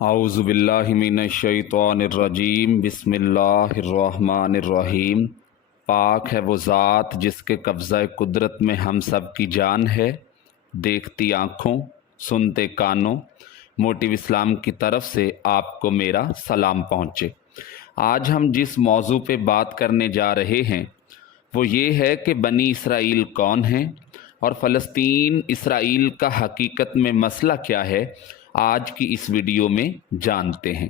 اعوذ باللہ من الشیطان الرجیم بسم اللہ الرحمن الرحیم۔ پاک ہے وہ ذات جس کے قبضہ قدرت میں ہم سب کی جان ہے، دیکھتی آنکھوں سنتے کانوں۔ موٹیو اسلام کی طرف سے آپ کو میرا سلام پہنچے۔ آج ہم جس موضوع پہ بات کرنے جا رہے ہیں وہ یہ ہے کہ بنی اسرائیل کون ہیں اور فلسطین اسرائیل کا حقیقت میں مسئلہ کیا ہے، آج کی اس ویڈیو میں جانتے ہیں۔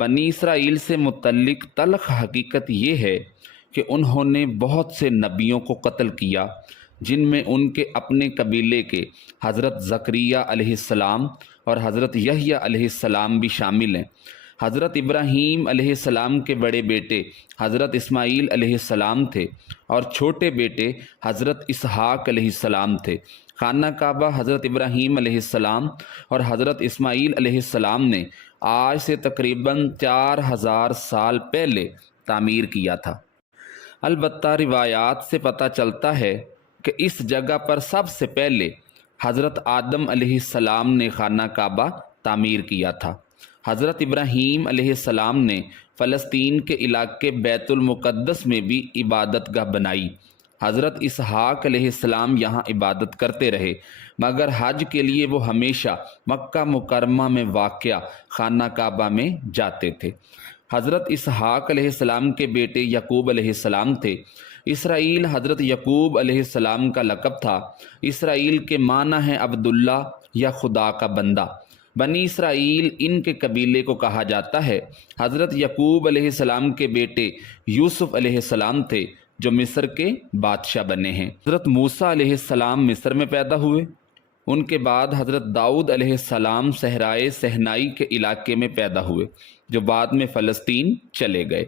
بنی اسرائیل سے متعلق تلخ حقیقت یہ ہے کہ انہوں نے بہت سے نبیوں کو قتل کیا، جن میں ان کے اپنے قبیلے کے حضرت زکریا علیہ السلام اور حضرت یحییٰ علیہ السلام بھی شامل ہیں۔ حضرت ابراہیم علیہ السلام کے بڑے بیٹے حضرت اسماعیل علیہ السلام تھے اور چھوٹے بیٹے حضرت اسحاق علیہ السلام تھے۔ خانہ کعبہ حضرت ابراہیم علیہ السلام اور حضرت اسماعیل علیہ السلام نے آج سے تقریباً 4000 سال پہلے تعمیر کیا تھا۔ البتہ روایات سے پتہ چلتا ہے کہ اس جگہ پر سب سے پہلے حضرت آدم علیہ السلام نے خانہ کعبہ تعمیر کیا تھا۔ حضرت ابراہیم علیہ السلام نے فلسطین کے علاقے بیت المقدس میں بھی عبادت گاہ بنائی۔ حضرت اسحاق علیہ السلام یہاں عبادت کرتے رہے، مگر حج کے لیے وہ ہمیشہ مکہ مکرمہ میں واقع خانہ کعبہ میں جاتے تھے۔ حضرت اسحاق علیہ السلام کے بیٹے یعقوب علیہ السلام تھے۔ اسرائیل حضرت یعقوب علیہ السلام کا لقب تھا۔ اسرائیل کے معنی ہے عبداللہ یا خدا کا بندہ۔ بنی اسرائیل ان کے قبیلے کو کہا جاتا ہے۔ حضرت یعقوب علیہ السلام کے بیٹے یوسف علیہ السلام تھے جو مصر کے بادشاہ بنے ہیں۔ حضرت موسیٰ علیہ السلام مصر میں پیدا ہوئے۔ ان کے بعد حضرت داؤد علیہ السلام صحرائے صحنائی کے علاقے میں پیدا ہوئے، جو بعد میں فلسطین چلے گئے۔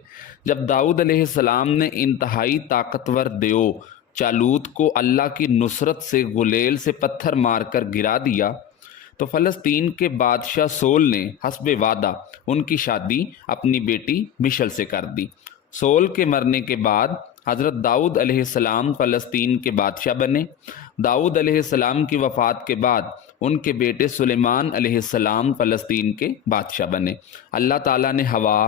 جب داؤد علیہ السلام نے انتہائی طاقتور دیو جالوت کو اللہ کی نصرت سے غلیل سے پتھر مار کر گرا دیا تو فلسطین کے بادشاہ سول نے حسب وعدہ ان کی شادی اپنی بیٹی مشل سے کر دی۔ سول کے مرنے کے بعد حضرت داؤد علیہ السلام فلسطین کے بادشاہ بنے۔ داؤد علیہ السلام کی وفات کے بعد ان کے بیٹے سلیمان علیہ السلام فلسطین کے بادشاہ بنے۔ اللہ تعالیٰ نے ہوا،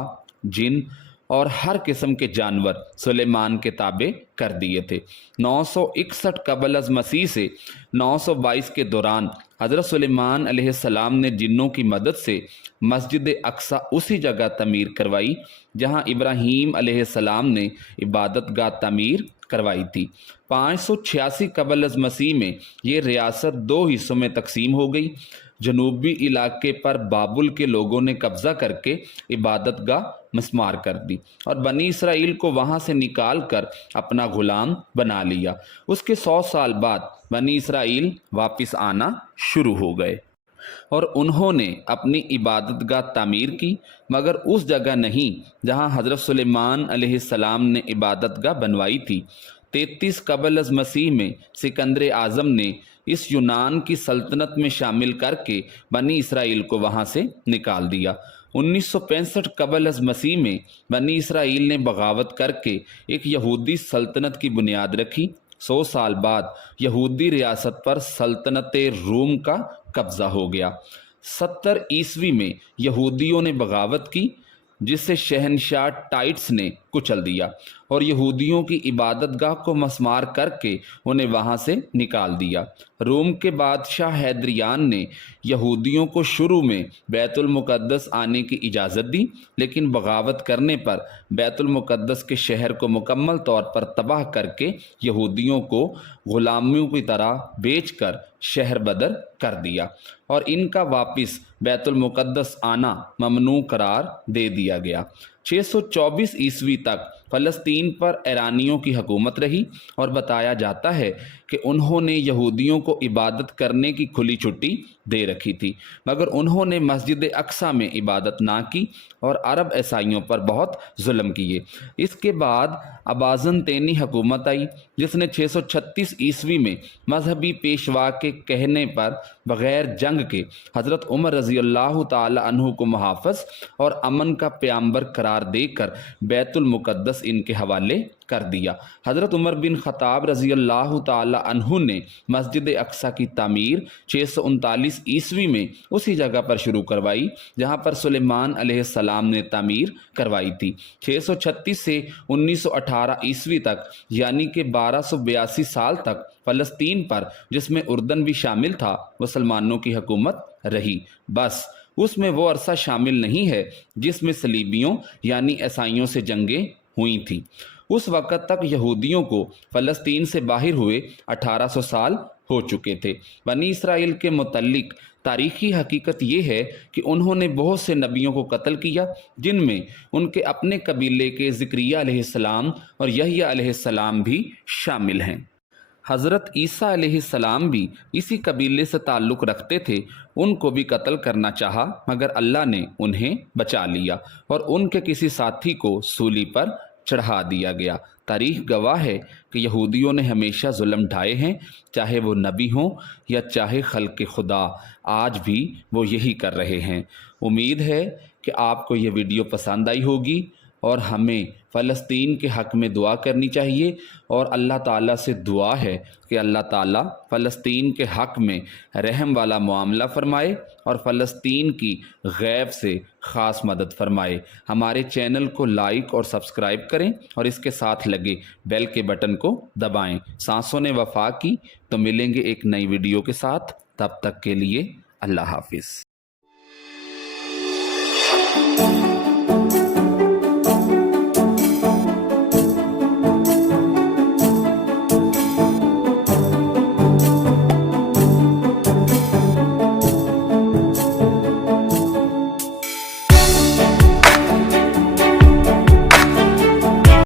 جن اور ہر قسم کے جانور سلیمان کے تابع کر دیے تھے۔ 961 قبل از مسیح سے 922 کے دوران حضرت سلیمان علیہ السلام نے جنوں کی مدد سے مسجد اقصیٰ اسی جگہ تعمیر کروائی جہاں ابراہیم علیہ السلام نے عبادت گاہ تعمیر کروائی تھی۔ 586 قبل از مسیح میں یہ ریاست 2 حصوں میں تقسیم ہو گئی۔ جنوبی علاقے پر بابل کے لوگوں نے قبضہ کر کے عبادت گاہ مسمار کر دی اور بنی اسرائیل کو وہاں سے نکال کر اپنا غلام بنا لیا۔ اس کے 100 سال بعد بنی اسرائیل واپس آنا شروع ہو گئے اور انہوں نے اپنی عبادت گاہ تعمیر کی، مگر اس جگہ نہیں جہاں حضرت سلیمان علیہ السلام نے عبادت گاہ بنوائی تھی۔ 33 قبل از مسیح میں سکندر اعظم نے اس یونان کی سلطنت میں شامل کر کے بنی اسرائیل کو وہاں سے نکال دیا۔ 1965 قبل از مسیح میں بنی اسرائیل نے بغاوت کر کے ایک یہودی سلطنت کی بنیاد رکھی۔ 100 سال بعد یہودی ریاست پر سلطنت روم کا قبضہ ہو گیا۔ 70 عیسوی میں یہودیوں نے بغاوت کی جس سے شہنشاہ ٹائٹس نے کچل دیا اور یہودیوں کی عبادت گاہ کو مسمار کر کے انہیں وہاں سے نکال دیا۔ روم کے بادشاہ حیدریان نے یہودیوں کو شروع میں بیت المقدس آنے کی اجازت دی، لیکن بغاوت کرنے پر بیت المقدس کے شہر کو مکمل طور پر تباہ کر کے یہودیوں کو غلامیوں کی طرح بیچ کر شہر بدر کر دیا اور ان کا واپس بیت المقدس آنا ممنوع قرار دے دیا گیا۔ 624 عیسوی تک فلسطین پر ایرانیوں کی حکومت رہی اور بتایا جاتا ہے کہ انہوں نے یہودیوں کو عبادت کرنے کی کھلی چھٹی دے رکھی تھی، مگر انہوں نے مسجد اقصیٰ میں عبادت نہ کی اور عرب عیسائیوں پر بہت ظلم کیے۔ اس کے بعد ابازنطینی حکومت آئی جس نے 636 عیسوی میں مذہبی پیشوا کے کہنے پر بغیر جنگ کے حضرت عمر رضی اللہ تعالی عنہ کو محافظ اور امن کا پیامبر قرار دے کر بیت المقدس مقدس ان کے حوالے کر دیا۔ حضرت عمر بن خطاب رضی اللہ تعالی عنہ نے مسجد اقصیٰ کی تعمیر 639 عیسوی میں اسی جگہ پر شروع کروائی جہاں پر سلیمان علیہ السلام نے تعمیر کروائی تھی۔ 636 سے 1918 عیسوی تک یعنی کہ 1282 سال تک فلسطین پر، جس میں اردن بھی شامل تھا، مسلمانوں کی حکومت رہی۔ بس اس میں وہ عرصہ شامل نہیں ہے جس میں صلیبیوں یعنی عیسائیوں سے جنگیں ہوئی تھیں۔ اس وقت تک یہودیوں کو فلسطین سے باہر ہوئے 1800 سال ہو چکے تھے۔ بنی اسرائیل کے متعلق تاریخی حقیقت یہ ہے کہ انہوں نے بہت سے نبیوں کو قتل کیا، جن میں ان کے اپنے قبیلے کے زکریا علیہ السلام اور یحییٰ علیہ السلام بھی شامل ہیں۔ حضرت عیسیٰ علیہ السلام بھی اسی قبیلے سے تعلق رکھتے تھے۔ ان کو بھی قتل کرنا چاہا مگر اللہ نے انہیں بچا لیا اور ان کے کسی ساتھی کو سولی پر چڑھا دیا گیا۔ تاریخ گواہ ہے کہ یہودیوں نے ہمیشہ ظلم ڈھائے ہیں، چاہے وہ نبی ہوں یا چاہے خلق خدا، آج بھی وہ یہی کر رہے ہیں۔ امید ہے کہ آپ کو یہ ویڈیو پسند آئی ہوگی اور ہمیں فلسطین کے حق میں دعا کرنی چاہیے، اور اللہ تعالیٰ سے دعا ہے کہ اللہ تعالیٰ فلسطین کے حق میں رحم والا معاملہ فرمائے اور فلسطین کی غیب سے خاص مدد فرمائے۔ ہمارے چینل کو لائک اور سبسکرائب کریں اور اس کے ساتھ لگے بیل کے بٹن کو دبائیں۔ سانسوں نے وفا کی تو ملیں گے ایک نئی ویڈیو کے ساتھ، تب تک کے لیے اللہ حافظ۔